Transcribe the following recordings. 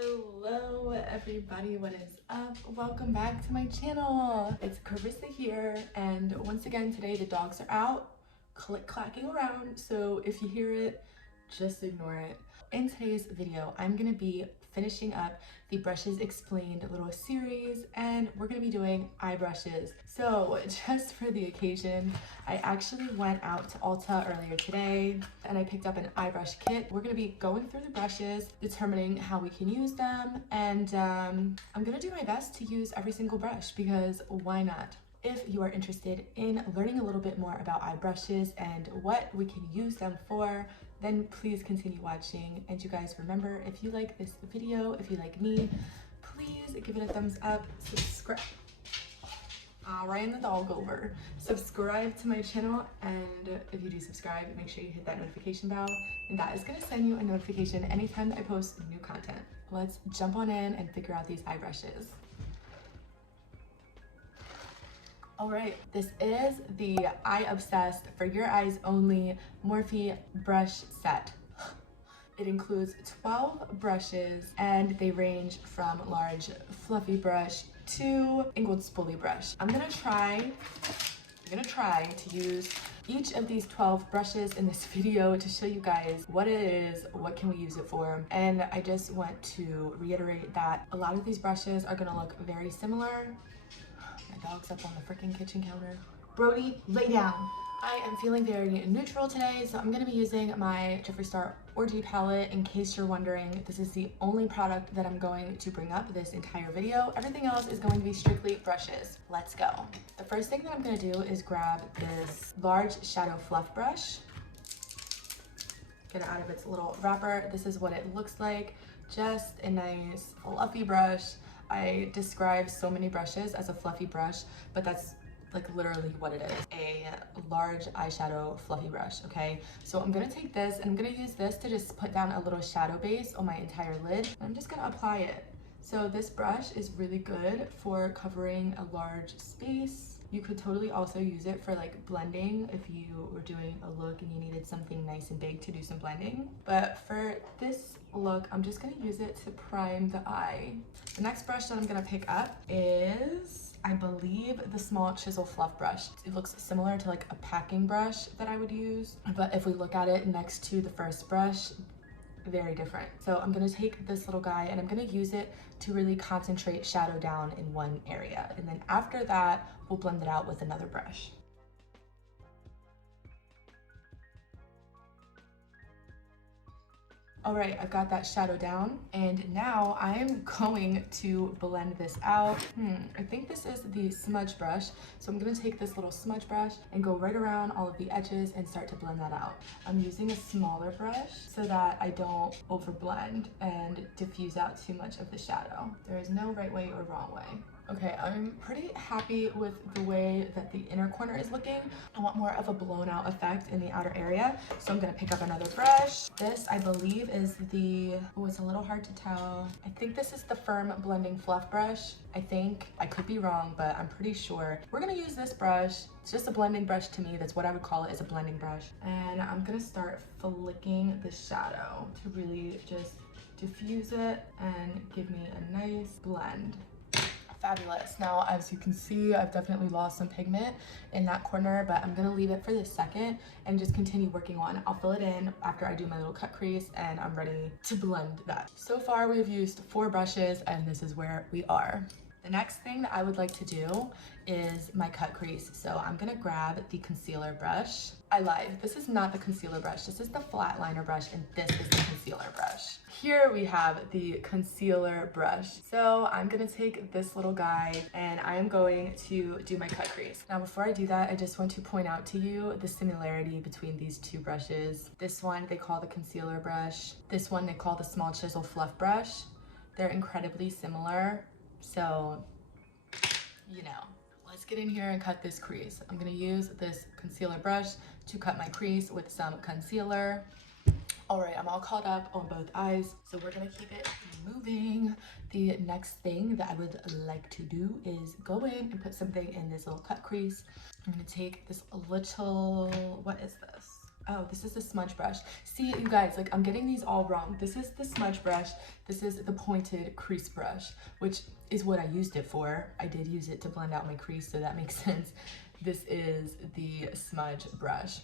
Hello everybody, what is up? Welcome back to my channel. It's Carissa here, and once again today the dogs are out clacking around, so if you hear it, just ignore it. In today's video, I'm gonna be finishing up the Brushes Explained little series, and we're gonna be doing eye brushes. So just for the occasion, I actually went out to Ulta earlier today and I picked up an eye brush kit. We're gonna be going through the brushes, determining how we can use them, and I'm gonna do my best to use every single brush because why not? If you are interested in learning a little bit more about eye brushes and what we can use them for, then please continue watching. And you guys remember, if you like this video, if you like me, please give it a thumbs up, subscribe. I ran the dog over. Subscribe to my channel, and if you do subscribe, make sure you hit that notification bell, and that is gonna send you a notification anytime that I post new content. Let's jump on in and figure out these eye brushes. All right, this is the Eye Obsessed for Your Eyes Only Morphe brush set. It includes 12 brushes and they range from large fluffy brush to angled spoolie brush. I'm gonna try to use each of these 12 brushes in this video to show you guys what it is, what can we use it for. And I just want to reiterate that a lot of these brushes are gonna look very similar. My dog's up on the freaking kitchen counter. Brody, lay down. I am feeling very neutral today, so I'm gonna be using my Jeffree Star Orgy palette. In case you're wondering, this is the only product that I'm going to bring up this entire video. Everything else is going to be strictly brushes. Let's go. The first thing that I'm gonna do is grab this large shadow fluff brush. Get it out of its little wrapper. This is what it looks like. Just a nice fluffy brush. I describe so many brushes as a fluffy brush, but that's like literally what it is, a large eyeshadow fluffy brush, okay? So I'm gonna take this and I'm gonna use this to just put down a little shadow base on my entire lid. And I'm just gonna apply it. So this brush is really good for covering a large space. You could totally also use it for like blending if you were doing a look and you needed something nice and big to do some blending. But for this look, I'm just gonna use it to prime the eye. The next brush that I'm gonna pick up is, I believe, the small Chisel Fluff brush. It looks similar to like a packing brush that I would use, but if we look at it next to the first brush, very different. So I'm gonna take this little guy and I'm gonna use it to really concentrate shadow down in one area. And then after that, we'll blend it out with another brush. All right, I've got that shadow down, and now I'm going to blend this out. I think this is the smudge brush. So I'm gonna take this little smudge brush and go right around all of the edges and start to blend that out. I'm using a smaller brush so that I don't overblend and diffuse out too much of the shadow. There is no right way or wrong way. Okay, I'm pretty happy with the way that the inner corner is looking. I want more of a blown out effect in the outer area, so I'm gonna pick up another brush. This, I believe, is the, oh, it's a little hard to tell. I think this is the Firm Blending Fluff brush. I think, I could be wrong, but I'm pretty sure. We're gonna use this brush. It's just a blending brush to me. That's what I would call it, is a blending brush. And I'm gonna start flicking the shadow to really just diffuse it and give me a nice blend. Fabulous. Now, as you can see, I've definitely lost some pigment in that corner, but I'm gonna leave it for this second and just continue working on. I'll fill it in after I do my little cut crease and I'm ready to blend that. So far, we've used 4 brushes and this is where we are. The next thing that I would like to do is my cut crease. So I'm gonna grab the concealer brush. I lied, this is not the concealer brush. This is the flat liner brush and this is the concealer brush. Here we have the concealer brush. So I'm gonna take this little guy and I am going to do my cut crease. Now before I do that, I just want to point out to you the similarity between these 2 brushes. This one they call the concealer brush. This one they call the small Chisel Fluff brush. They're incredibly similar. So, you know, let's get in here and cut this crease. I'm gonna use this concealer brush to cut my crease with some concealer. All right, I'm all caught up on both eyes, so we're gonna keep it moving. The next thing that I would like to do is go in and put something in this little cut crease. I'm gonna take this little, what is this? Oh, this is the smudge brush. See, you guys, like I'm getting these all wrong. This is the smudge brush. This is the pointed crease brush, which is what I used it for. I did use it to blend out my crease, so that makes sense. This is the smudge brush.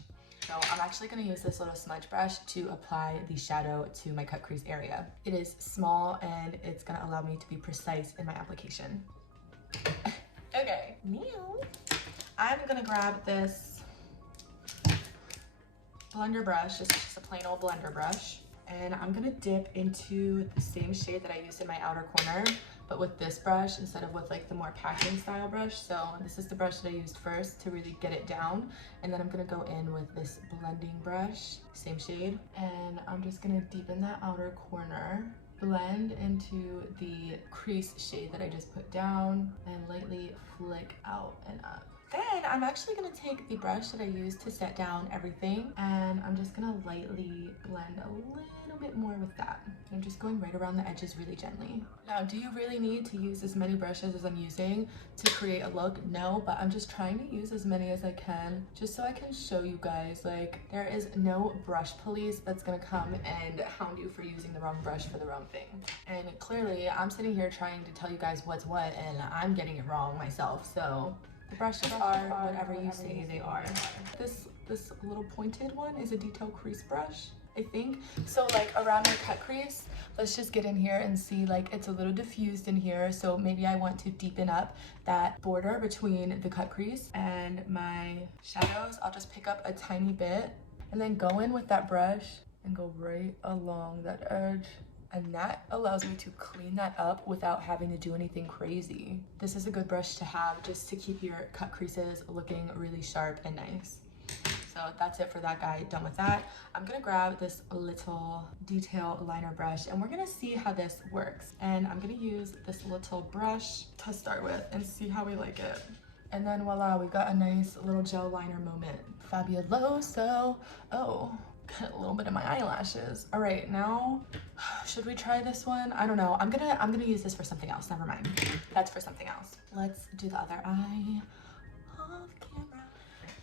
So I'm actually gonna use this little smudge brush to apply the shadow to my cut crease area. It is small and it's gonna allow me to be precise in my application. Okay, now I'm gonna grab this blender brush. This is just a plain old blender brush. And I'm gonna dip into the same shade that I used in my outer corner, but with this brush instead of with like the more packing style brush. So this is the brush that I used first to really get it down. And then I'm gonna go in with this blending brush, same shade. And I'm just gonna deepen that outer corner, blend into the crease shade that I just put down, and lightly flick out and up. Then I'm actually gonna take the brush that I used to set down everything, and I'm just gonna lightly blend a little bit more with that. I'm just going right around the edges really gently. Now, do you really need to use as many brushes as I'm using to create a look? No, but I'm just trying to use as many as I can, just so I can show you guys, like, there is no brush police that's gonna come and hound you for using the wrong brush for the wrong thing. And clearly, I'm sitting here trying to tell you guys what's what, and I'm getting it wrong myself, so the brushes are whatever you say they are. This little pointed one is a detail crease brush, I think. So like around my cut crease, let's just get in here and see, like it's a little diffused in here. So maybe I want to deepen up that border between the cut crease and my shadows. I'll just pick up a tiny bit and then go in with that brush and go right along that edge. And that allows me to clean that up without having to do anything crazy. This is a good brush to have just to keep your cut creases looking really sharp and nice. So that's it for that guy, done with that. I'm gonna grab this little detail liner brush and we're gonna see how this works. And I'm gonna use this little brush to start with and see how we like it. And then voila, we got a nice little gel liner moment. Fabuloso. Oh. Got a little bit of my eyelashes. All right, now, should we try this one? I don't know. I'm gonna use this for something else. Never mind. That's for something else. Let's do the other eye off camera.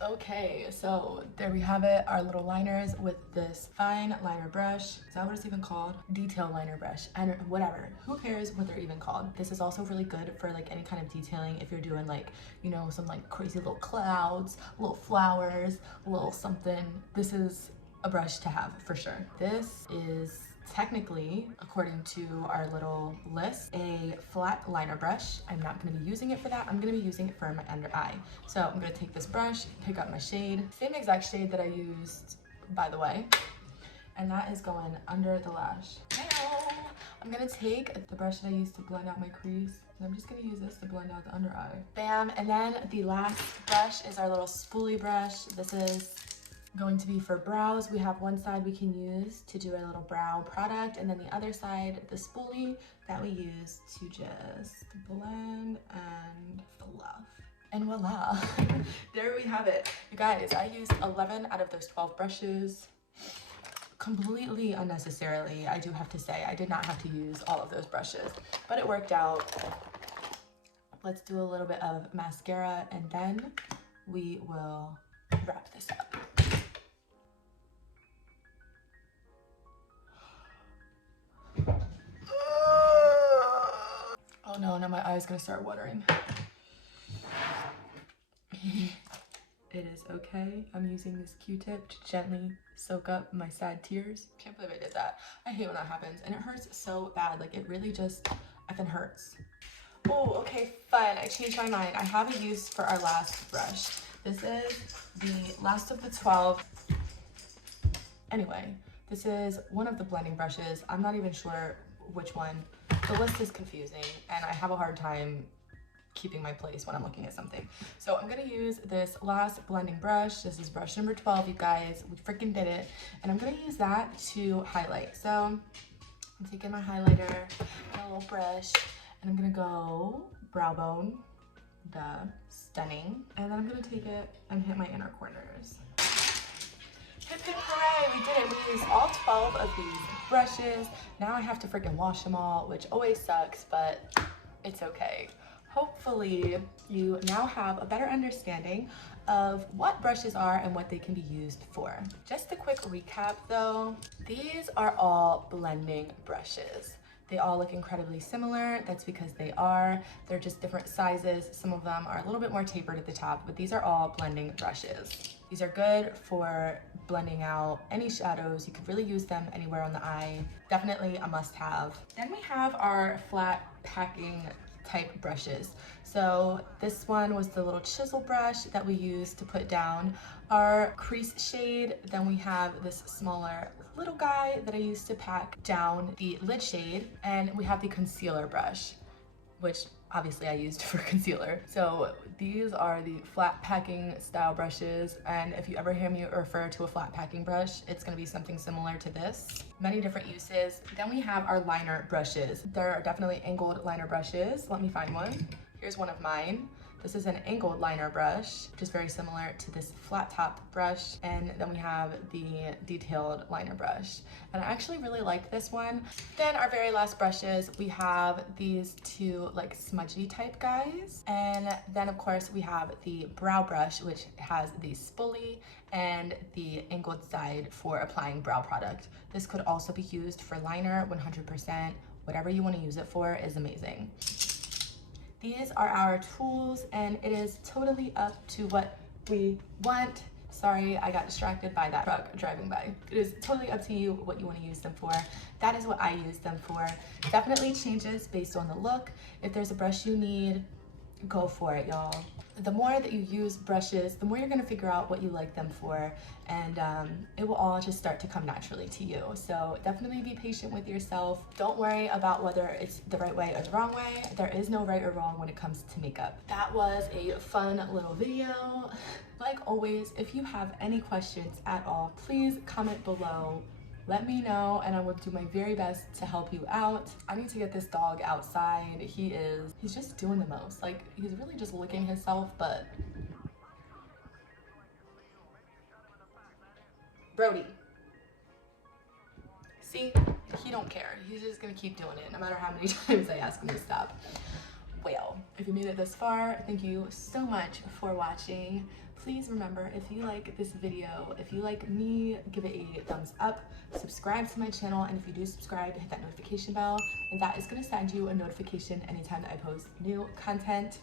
Okay, so there we have it. Our little liners with this fine liner brush. Is that what it's even called? Detail liner brush. And whatever. Who cares what they're even called? This is also really good for like any kind of detailing if you're doing like, you know, some like crazy little clouds, little flowers, little something. This is a brush to have for sure. This is technically, according to our little list, a flat liner brush. I'm not going to be using it for that. I'm going to be using it for my under eye. So I'm going to take this brush, pick up my shade, same exact shade that I used, by the way, and that is going under the lash. Now I'm going to take the brush that I used to blend out my crease, and I'm just going to use this to blend out the under eye. Bam. And then the last brush is our little spoolie brush. This is going to be for brows. We have one side we can use to do a little brow product, and then the other side, the spoolie that we use to just blend and fluff. And voila, there we have it. You guys, I used 11 out of those 12 brushes completely unnecessarily. I do have to say, I did not have to use all of those brushes, but it worked out. Let's do a little bit of mascara and then we will wrap this up. Oh no, now my eye's gonna start watering. It is okay. I'm using this Q-tip to gently soak up my sad tears. Can't believe I did that. I hate when that happens and it hurts so bad. Like it really just effing hurts. Oh, okay, fine. I changed my mind. I have a use for our last brush. This is the last of the 12. Anyway, this is one of the blending brushes. I'm not even sure which one. The list is confusing and I have a hard time keeping my place when I'm looking at something. So I'm gonna use this last blending brush. This is brush number 12, you guys. We freaking did it. And I'm gonna use that to highlight. So I'm taking my highlighter and a little brush and I'm gonna go brow bone, duh, stunning. And then I'm gonna take it and hit my inner corners. Hip hip hooray, we did it. We used all 12 of these brushes. Now I have to freaking wash them all, which always sucks, but it's okay. hopefully you now have a better understanding of what brushes are and what they can be used for. Just a quick recap though, these are all blending brushes. They all look incredibly similar. That's because they are. They're just different sizes. Some of them are a little bit more tapered at the top, but these are all blending brushes. These are good for blending out any shadows. You could really use them anywhere on the eye. Definitely a must-have. Then we have our flat packing type brushes. So this one was the little chisel brush that we used to put down our crease shade. Then we have this smaller little guy that I used to pack down the lid shade. And we have the concealer brush, which obviously I used for concealer. So these are the flat packing style brushes. And if you ever hear me refer to a flat packing brush, it's gonna be something similar to this. Many different uses. Then we have our liner brushes. There are definitely angled liner brushes. Let me find one. Here's one of mine. This is an angled liner brush, which is very similar to this flat top brush. And then we have the detailed liner brush. And I actually really like this one. Then our very last brushes, we have these two like smudgy type guys. And then of course we have the brow brush, which has the spoolie and the angled side for applying brow product. This could also be used for liner 100%. Whatever you want to use it for is amazing. These are our tools and it is totally up to what we want. Sorry, I got distracted by that truck driving by. It is totally up to you what you want to use them for. That is what I use them for. Definitely changes based on the look. If there's a brush you need, go for it, y'all. The more that you use brushes, the more you're gonna figure out what you like them for, and it will all just start to come naturally to you. So definitely be patient with yourself. Don't worry about whether it's the right way or the wrong way. There is no right or wrong when it comes to makeup. That was a fun little video. Like always, if you have any questions at all, please comment below. Let me know and I will do my very best to help you out. I need to get this dog outside. He's just doing the most. Like, he's really just licking himself, but Brody. See, he don't care. He's just gonna keep doing it no matter how many times I ask him to stop. Well, if you made it this far, thank you so much for watching. Please remember, if you like this video, if you like me, give it a thumbs up, subscribe to my channel, and if you do subscribe, hit that notification bell, and that is going to send you a notification anytime that I post new content.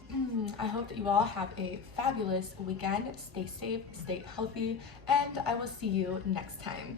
I hope that you all have a fabulous weekend. Stay safe, stay healthy, and I will see you next time.